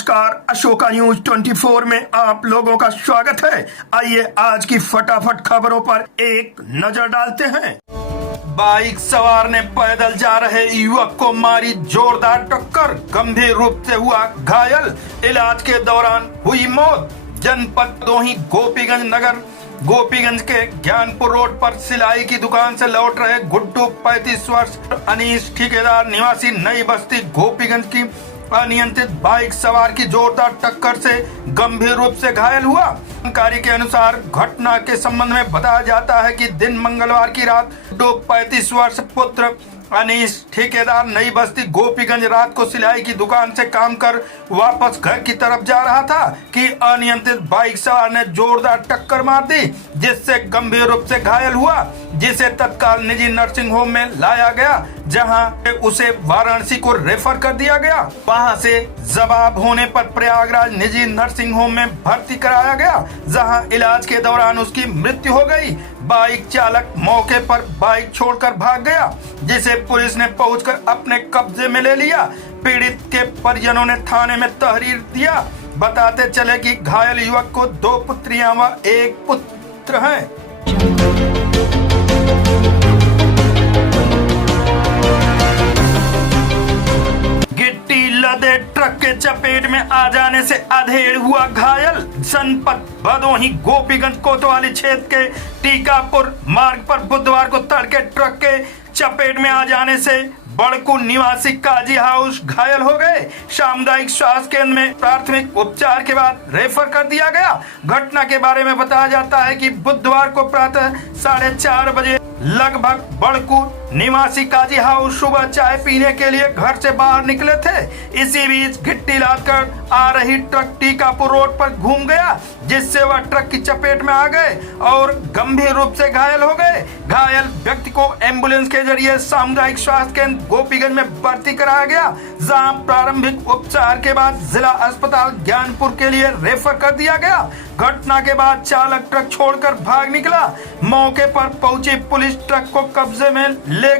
नमस्कार, अशोका न्यूज 24 में आप लोगों का स्वागत है। आइए आज की फटाफट खबरों पर एक नजर डालते हैं। बाइक सवार ने पैदल जा रहे युवक को मारी जोरदार टक्कर, गंभीर रूप से हुआ घायल, इलाज के दौरान हुई मौत। जनपद भदोही गोपीगंज नगर गोपीगंज के ज्ञानपुर रोड पर सिलाई की दुकान से लौट रहे गुड्डू 35 वर्ष अनीस ठेकेदार निवासी नई बस्ती गोपीगंज की अनियंत्रित बाइक सवार की जोरदार टक्कर से गंभीर रूप से घायल हुआ। जानकारी के अनुसार घटना के संबंध में बताया जाता है कि दिन मंगलवार की रात गुड्डू 35 वर्ष पुत्र अनीस ठेकेदार नई बस्ती गोपीगंज रात को सिलाई की दुकान से काम कर वापस घर की तरफ जा रहा था कि अनियंत्रित बाइक सवार ने जोरदार टक्कर मार दी, जिससे गंभीर रूप से घायल हुआ, जिसे तत्काल निजी नर्सिंग होम में लाया गया, जहां उसे वाराणसी को रेफर कर दिया गया। वहां से जवाब होने पर प्रयागराज निजी नर्सिंग होम में भर्ती कराया गया, जहां इलाज के दौरान उसकी मृत्यु हो गई। बाइक चालक मौके पर बाइक छोड़कर भाग गया, जिसे पुलिस ने पहुंचकर अपने कब्जे में ले लिया। पीड़ित के परिजनों ने थाने में तहरीर दिया। बताते चले कि घायल युवक को 2 पुत्रियां व 1 पुत्र है। गिट्टी लदे ट्रक के चपेट में आ जाने से अधेड़ हुआ घायल। जनपद भदोही गोपीगंज कोतवाली क्षेत्र के टीकापुर मार्ग पर बुधवार को तड़के ट्रक के चपेट में आ जाने से बड़कू निवासी काजी हाउस घायल हो गए। सामुदायिक स्वास्थ्य केंद्र में प्राथमिक उपचार के बाद रेफर कर दिया गया। घटना के बारे में बताया जाता है कि बुधवार को प्रातः 4:30 बजे लगभग बड़कू निवासी काजी हाउस सुबह चाय पीने के लिए घर से बाहर निकले थे। इसी बीच गिट्टी लादकर आ रही ट्रक टीकापुर रोड पर घूम गया, जिससे वह ट्रक की चपेट में आ गए और गंभीर रूप से घायल हो गए। घायल व्यक्ति को एम्बुलेंस के जरिए सामुदायिक स्वास्थ्य केंद्र गोपीगंज में भर्ती कराया गया, जहां प्रारंभिक उपचार के बाद जिला अस्पताल ज्ञानपुर के लिए रेफर कर दिया गया। घटना के बाद चालक ट्रक छोड़कर भाग निकला। मौके पर पहुंची पुलिस ट्रक को कब्जे में ले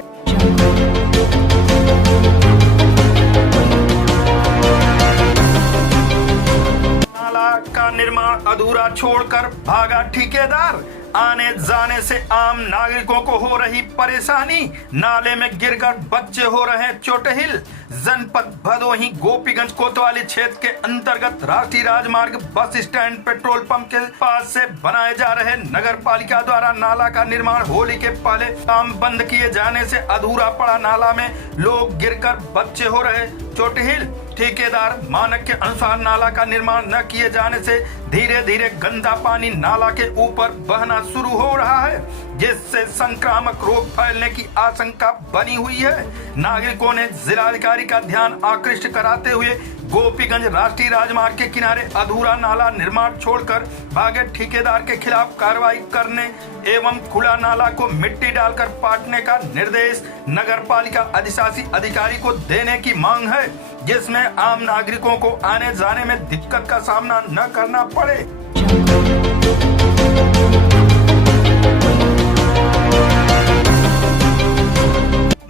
नाला का निर्माण अधूरा छोड़कर भागा ठेकेदार। आने जाने से आम नागरिकों को हो रही परेशानी, नाले में गिरकर बच्चे हो रहे चोटहिल। जनपद भदोही गोपीगंज कोतवाली क्षेत्र के अंतर्गत राष्ट्रीय राजमार्ग बस स्टैंड पेट्रोल पंप के पास से बनाए जा रहे नगर पालिका द्वारा नाला का निर्माण होली के पहले काम बंद किए जाने से अधूरा पड़ा नाला में लोग गिरकर बच्चे हो रहे चोटहिल। ठेकेदार मानक के अनुसार नाला का निर्माण न किए जाने से धीरे धीरे गंदा पानी नाला के ऊपर बहना शुरू हो रहा है, जिससे संक्रामक रोग फैलने की आशंका बनी हुई है। नागरिकों ने जिलाधिकारी का ध्यान आकृष्ट कराते हुए गोपीगंज राष्ट्रीय राजमार्ग के किनारे अधूरा नाला निर्माण छोड़कर भागे ठेकेदार के खिलाफ कार्रवाई करने एवं खुला नाला को मिट्टी डालकर पाटने का निर्देश नगर पालिका अधिशासी अधिकारी को देने की मांग है, जिसमें आम नागरिकों को आने जाने में दिक्कत का सामना न करना पड़े।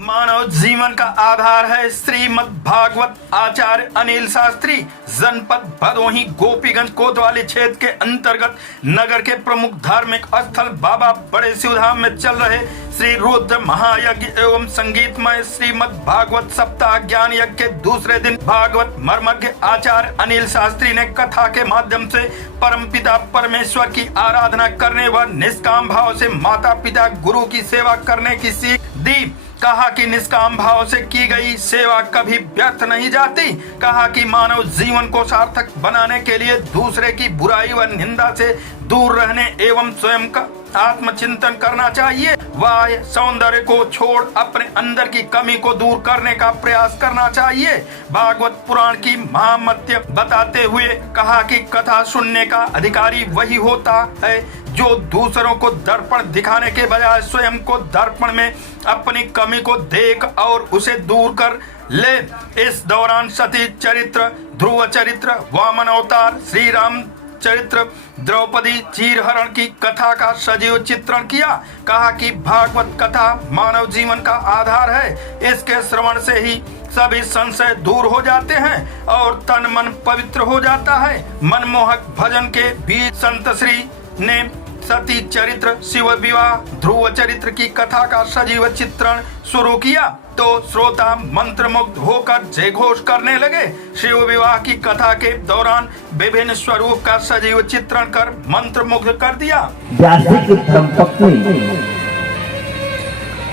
मानव जीवन का आधार है श्रीमद् भागवत आचार्य अनिल शास्त्री। जनपद भदोही गोपीगंज कोतवाली क्षेत्र के अंतर्गत नगर के प्रमुख धार्मिक स्थल बाबा बड़े शिवधाम में चल रहे श्री रुद्र महायज्ञ एवं संगीतमय श्रीमद् भागवत सप्ताह ज्ञान यज्ञ के दूसरे दिन भागवत मर्मज्ञ आचार्य अनिल शास्त्री ने कथा के माध्यम से परमपिता परमेश्वर की आराधना करने व निष्काम भाव से माता पिता गुरु की सेवा करने की सीख दी। कहा कि निष्काम भाव से की गई सेवा कभी व्यर्थ नहीं जाती। कहा कि मानव जीवन को सार्थक बनाने के लिए दूसरे की बुराई व निंदा से दूर रहने एवं स्वयं का आत्मचिंतन करना चाहिए। वह सौंदर्य को छोड़ अपने अंदर की कमी को दूर करने का प्रयास करना चाहिए। भागवत पुराण की महामत्य बताते हुए कहा कि कथा सुनने का अधिकारी वही होता है जो दूसरों को दर्पण दिखाने के बजाय स्वयं को दर्पण में अपनी कमी को देख और उसे दूर कर ले। इस दौरान सती चरित्र, ध्रुव चरित्र, वामन अवतार, श्री राम चरित्र, द्रौपदी चीरहरण की कथा का सजीव चित्रण किया। कहा कि भागवत कथा मानव जीवन का आधार है। इसके श्रवण से ही सभी संशय दूर हो जाते हैं और तन मन पवित्र हो जाता है। मनमोहक भजन के बीच संत श्री ने सती चरित्र, शिव विवाह, ध्रुव चरित्र की कथा का सजीव चित्रण शुरू किया तो श्रोता मंत्रमुग्ध होकर जय घोष करने लगे। शिव विवाह की कथा के दौरान विभिन्न स्वरूप का सजीव चित्रण कर मंत्रमुग्ध कर दिया। व्यास जी की धर्मपत्नी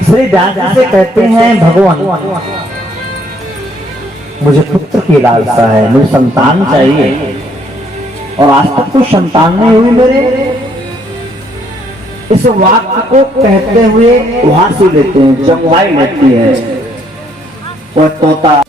श्री व्यास जी से कहते हैं, भगवान मुझे पुत्र की लालसा है, मुझे संतान चाहिए और आज तक कोई संतान नहीं हुई मेरे। इस वाक्य को कहते हुए वहां से लेते हैं, जंगलाई लेती है वो तोता।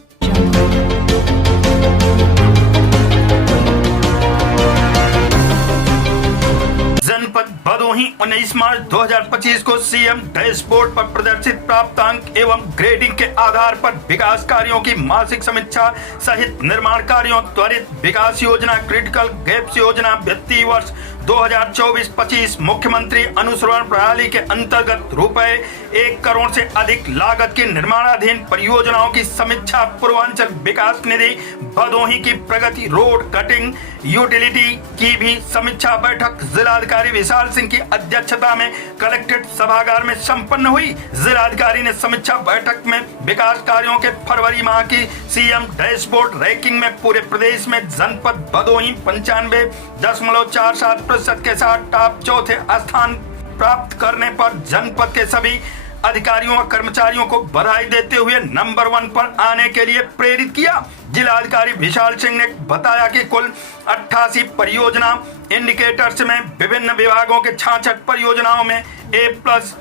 जनपद भदोही 19 मार्च 2025 को सीएम डैशबोर्ड पर प्रदर्शित प्राप्तांक एवं ग्रेडिंग के आधार पर विकास कार्यों की मासिक समीक्षा सहित निर्माण कार्यों, त्वरित विकास योजना, क्रिटिकल गैप्स योजना, वित्तीय वर्ष 2024-25 मुख्यमंत्री अनुश्रवण प्रणाली के अंतर्गत रुपए 1 करोड़ से अधिक लागत की निर्माणाधीन परियोजनाओं की समीक्षा, पूर्वांचल विकास निधि भदोही की प्रगति, रोड कटिंग, यूटिलिटी की भी समीक्षा बैठक जिलाधिकारी विशाल सिंह की अध्यक्षता में कलेक्ट्रेट सभागार में संपन्न हुई। जिलाधिकारी ने समीक्षा बैठक में विकास कार्यों के फरवरी माह की सीएम डैशबोर्ड रैंकिंग में पूरे प्रदेश में जनपद भदोही 95.47% के साथ टॉप चौथे स्थान प्राप्त करने पर जनपद के सभी अधिकारियों और कर्मचारियों को बधाई देते हुए नंबर 1 पर आने के लिए प्रेरित किया। जिलाधिकारी विशाल सिंह ने बताया कि कुल 88 परियोजना इंडिकेटर्स में विभिन्न विभागों के 66 परियोजनाओं में A+,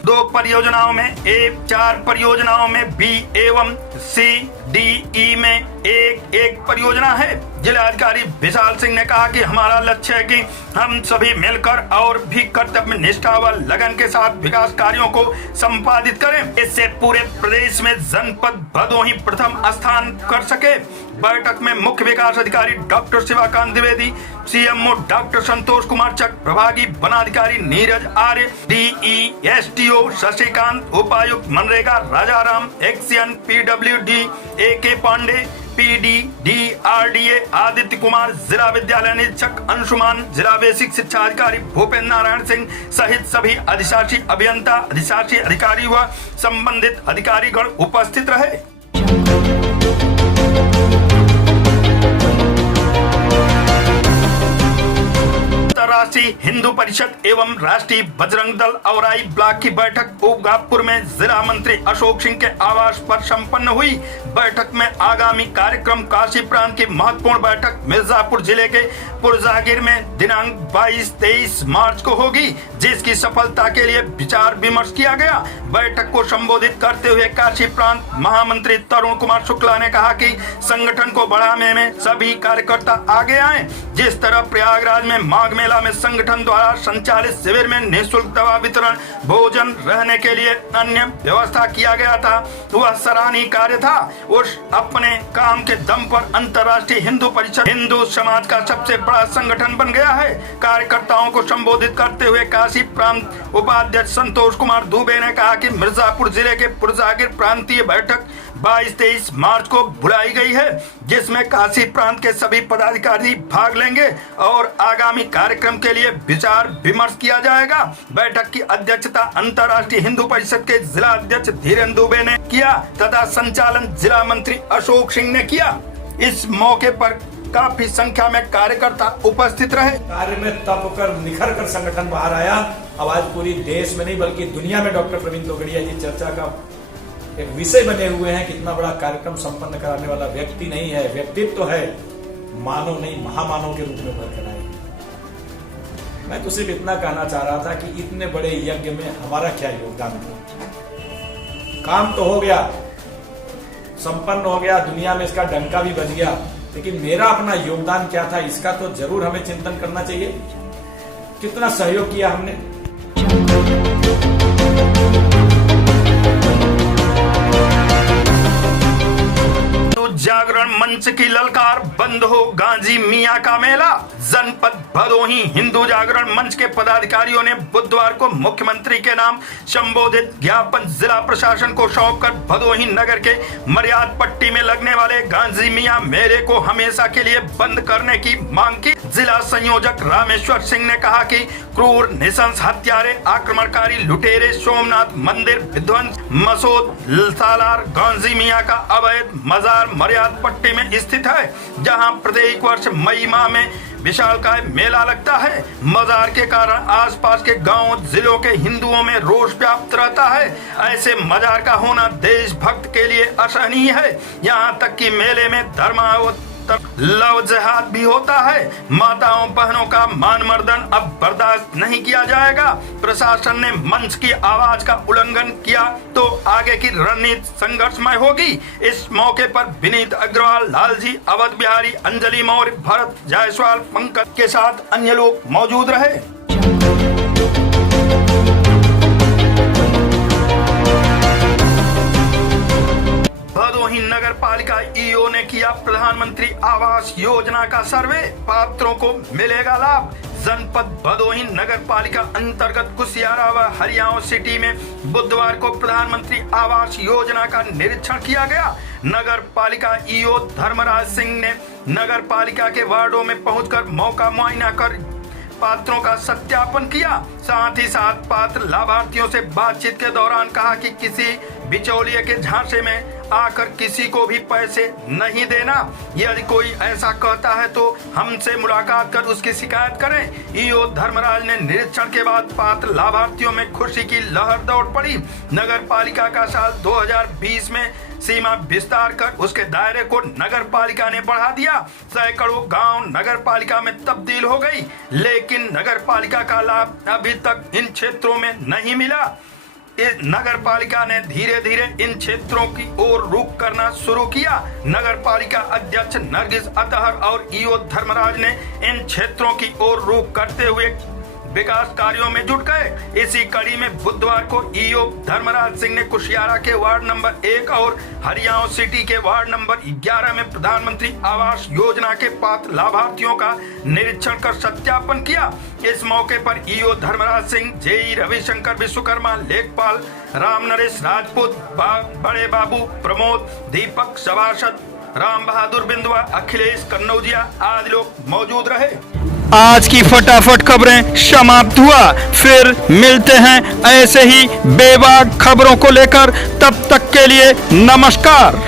2 परियोजनाओं में A, 4 परियोजनाओं में B एवं C, D, E में एक परियोजना है। जिलाधिकारी विशाल सिंह ने कहा कि हमारा लक्ष्य है कि हम सभी मिलकर और भी कर्तव्य निष्ठा व लगन के साथ विकास कार्यों को संपादित करें। इससे पूरे प्रदेश में जनपद भदोही प्रथम स्थान कर सके। बैठक में मुख्य विकास अधिकारी doctor Shivakant Dwivedi, CMO doctor Santosh Kumar Chak, प्रभागी वनाधिकारी नीरज आर्य, DESTO शशिकांत, उपायुक्त MNREGA Rajaram, XEN PWD AK Pandey, PD DRDA Aditya Kumar, जिला विद्यालय निरीक्षक अंशुमान, जिला बेसिक शिक्षा अधिकारी भूपेन्द्र नारायण सिंह सहित सभी अधिशासी अभियंता, अधिशासी अधिकारी व संबंधित अधिकारीगण उपस्थित रहे। राष्ट्रीय हिंदू परिषद एवं राष्ट्रीय बजरंग दल औराई ब्लॉक की बैठक ऊपगापुर में जिला मंत्री अशोक सिंह के आवास पर संपन्न हुई। बैठक में आगामी कार्यक्रम काशी प्रांत की महत्वपूर्ण बैठक मिर्जापुर जिले के पुरजागिर में दिनांक 22-23 मार्च को होगी, जिसकी सफलता के लिए विचार विमर्श किया गया। बैठक को संबोधित करते हुए काशी प्रांत महामंत्री तरुण कुमार शुक्ला ने कहा कि संगठन को बढ़ाने में सभी कार्यकर्ता आगे आए। जिस तरह प्रयागराज में माघ मेला में संगठन द्वारा संचालित शिविर में निःशुल्क दवा वितरण, भोजन, रहने के लिए अन्य व्यवस्था किया गया था, वह सराहनीय कार्य था। उस अपने काम के दम पर अंतर्राष्ट्रीय हिंदू परिषद हिंदू समाज का सबसे बड़ा संगठन बन गया है। कार्यकर्ताओं को संबोधित करते हुए काशी प्रांत उपाध्यक्ष संतोष कुमार दुबे ने कहा कि मिर्जापुर जिले के पुरजागिर प्रांतीय बैठक 22-23 मार्च को बुलाई गई है, जिसमें काशी प्रांत के सभी पदाधिकारी भाग लेंगे और आगामी कार्यक्रम के लिए विचार विमर्श किया जाएगा। बैठक की अध्यक्षता अंतर्राष्ट्रीय हिंदू परिषद के जिला अध्यक्ष धीरेन्द्र दुबे ने किया तथा संचालन जिला मंत्री अशोक सिंह ने किया। इस मौके पर काफी संख्या में कार्यकर्ता उपस्थित रहे। कार्य में तप कर निखर कर संगठन बाहर आया। अब आज पूरी देश में नहीं बल्कि दुनिया में डॉक्टर प्रवीण तोगड़िया जी चर्चा का एक विषय बने हुए हैं। कितना बड़ा कार्यक्रम संपन्न कराने वाला व्यक्ति नहीं है, व्यक्तित्व तो है, मानव नहीं महामानव के रूप में भर कर आए। मैं तो सिर्फ इतना कहना चाह रहा था कि इतने बड़े यज्ञ में हमारा क्या योगदान था। काम तो हो गया, संपन्न हो गया, दुनिया में इसका डंका भी बज गया, लेकिन मेरा अपना योगदान क्या था इसका तो जरूर हमें चिंतन करना चाहिए। कितना सहयोग किया हमने। तो जागरण मंच की ललकार, बंद हो गांधी मियां का मेला। जनपद भदोही हिंदू जागरण मंच के पदाधिकारियों ने बुधवार को मुख्यमंत्री के नाम संबोधित ज्ञापन जिला प्रशासन को सौंपकर भदोही नगर के मर्याद पट्टी में लगने वाले गांधी मियां मेले को हमेशा के लिए बंद करने की मांग की। जिला संयोजक रामेश्वर सिंह ने कहा कि क्रूर निशंस हत्यारे आक्रमणकारी लुटेरे सोमनाथ मंदिर विध्वंस मसूद सालार गांधी मियां का अवैध मजार मर्याद पट्टी में स्थित है, जहां प्रत्येक वर्ष मई माह में विशालकाय मेला लगता है। मजार के कारण आसपास के गांव जिलों के हिंदुओं में रोष व्याप्त रहता है। ऐसे मजार का होना देशभक्त के लिए असहनीय है। यहां तक कि मेले में धर्मावलंबी लव जिहाद भी होता है। माताओं बहनों का मान मर्दन अब बर्दाश्त नहीं किया जाएगा। प्रशासन ने मंच की आवाज का उल्लंघन किया तो आगे की रणनीति संघर्षमय होगी। इस मौके पर विनीत अग्रवाल, लालजी, अवध बिहारी, अंजलि मौर्य, भरत जायसवाल, पंकज के साथ अन्य लोग मौजूद रहे। भदोही नगर पालिका ईओ ने किया प्रधानमंत्री आवास योजना का सर्वे, पात्रों को मिलेगा लाभ। जनपद भदोही नगर पालिका अंतर्गत कुसियारा व हरियाणा सिटी में बुधवार को प्रधानमंत्री आवास योजना का निरीक्षण किया गया। नगर पालिका ईओ धर्मराज सिंह ने नगर पालिका के वार्डों में पहुंचकर मौका मुआयना कर पात्रों का सत्यापन किया। साथ ही साथ पात्र लाभार्थियों से बातचीत के दौरान कहा कि किसी बिचौलिए के झांसे में आकर किसी को भी पैसे नहीं देना। यदि कोई ऐसा कहता है तो हमसे मुलाकात कर उसकी शिकायत करें। ईओ धर्मराज ने निरीक्षण के बाद पात्र लाभार्थियों में खुशी की लहर दौड़ पड़ी। नगर पालिका का साल 2020 में सीमा विस्तार कर उसके दायरे को नगर पालिका ने बढ़ा दिया। सैकड़ों गांव नगर पालिका में तब्दील हो गई, लेकिन नगर पालिका का लाभ अभी तक इन क्षेत्रों में नहीं मिला। इस नगर पालिका ने धीरे धीरे इन क्षेत्रों की ओर रुख करना शुरू किया। नगर पालिका अध्यक्ष नरगिस अतहर और ईओ धर्मराज ने इन क्षेत्रों की ओर रुख करते हुए विकास कार्यों में जुट गए। इसी कड़ी में बुधवार को ईओ धर्मराज सिंह ने कुशियारा के वार्ड नंबर 1 और हरियाणा सिटी के वार्ड नंबर 11 में प्रधानमंत्री आवास योजना के पात्र लाभार्थियों का निरीक्षण कर सत्यापन किया। इस मौके पर ईओ धर्मराज सिंह, जेई रविशंकर विश्वकर्मा, लेखपाल राम नरेश राजपूत, बड़े बाबू प्रमोद, दीपक सभासद, राम बहादुर बिंदुआ, अखिलेश कन्नौजिया आदि लोग मौजूद रहे। आज की फटाफट खबरें समाप्त हुआ। फिर मिलते हैं ऐसे ही बेबाक खबरों को लेकर। तब तक के लिए नमस्कार।